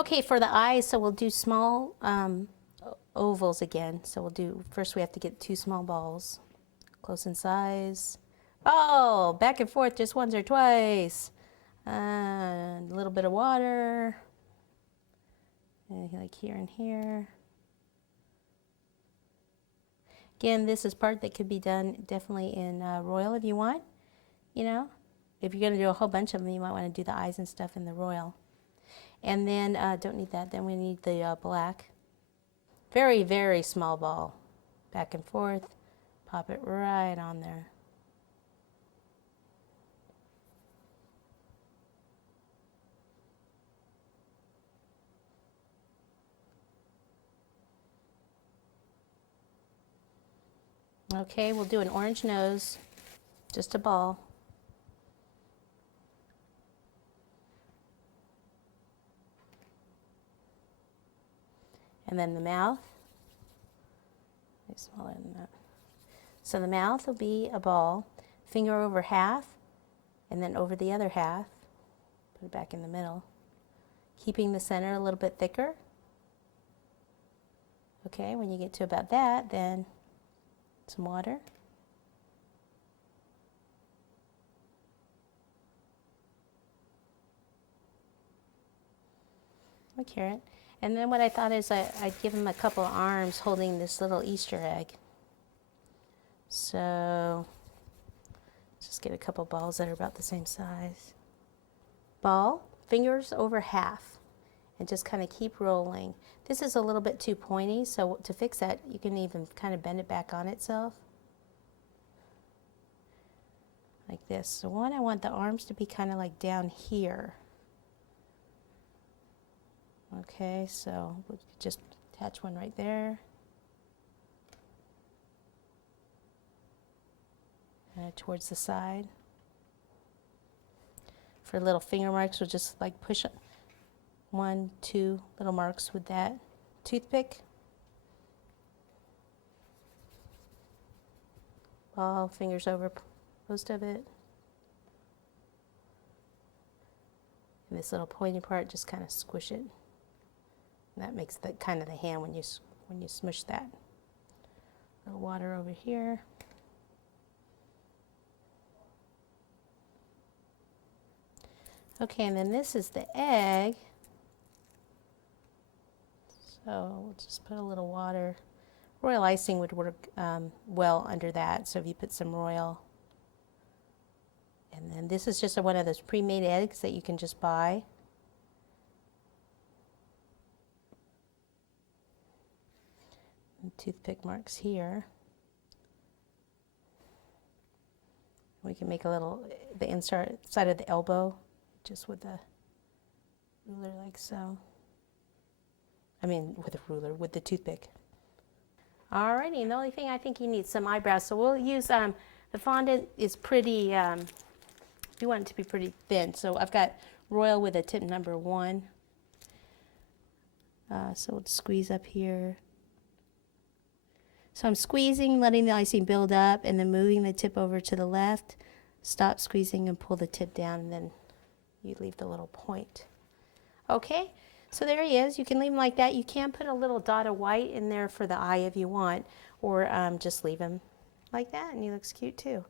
Okay, for the eyes, so we'll do small ovals again. So we'll do, first we have to get 2 small balls, close in size. Oh, back and forth just once or twice. And a little bit of water. And like here and here. Again, this is part that could be done definitely in royal if you want. You know, if you're going to do a whole bunch of them, you might want to do the eyes and stuff in the royal. And then, don't need that, then we need the black. Very, very small ball. Back and forth. Pop it right on there. Okay, we'll do an orange nose, just a ball. And then the mouth, smaller than that. So the mouth will be a ball, finger over half, and then over the other half, put it back in the middle, keeping the center a little bit thicker. Okay, when you get to about that, then some water. A carrot. And then what I thought is I'd give him a couple of arms holding this little Easter egg. So just get a couple balls that are about the same size. Ball, fingers over half, and just kind of keep rolling. This is a little bit too pointy, so to fix that, you can even kind of bend it back on itself. Like this. So I want the arms to be kind of like down here. Okay, so we'll just attach one right there. And towards the side. For little finger marks, we'll just like push 1, 2 little marks with that toothpick. Ball, fingers over most of it. And this little pointy part, just kind of squish it. And that makes the kind of the hand when you smush that. A little water over here. Okay, and then this is the egg. So we'll just put a little water. Royal icing would work well under that. So if you put some royal. And then this is just one of those pre-made eggs that you can just buy. And toothpick marks here. We can make a little, the inside of the elbow, just with the ruler like so. I mean, with a ruler, with the toothpick. Alrighty, and the only thing I think you need some eyebrows. So we'll use, the fondant is pretty, you want it to be pretty thin. So I've got royal with a tip number 1. So we'll squeeze up here. So I'm squeezing, letting the icing build up, and then moving the tip over to the left. Stop squeezing and pull the tip down, and then you leave the little point. Okay, so there he is. You can leave him like that. You can put a little dot of white in there for the eye if you want, or just leave him like that, and he looks cute too.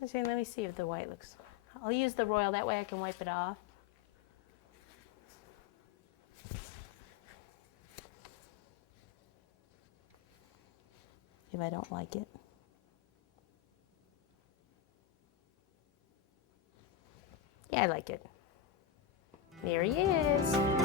Let me see if the white looks. I'll use the royal, that way I can wipe it off. If I don't like it. Yeah, I like it. There he is.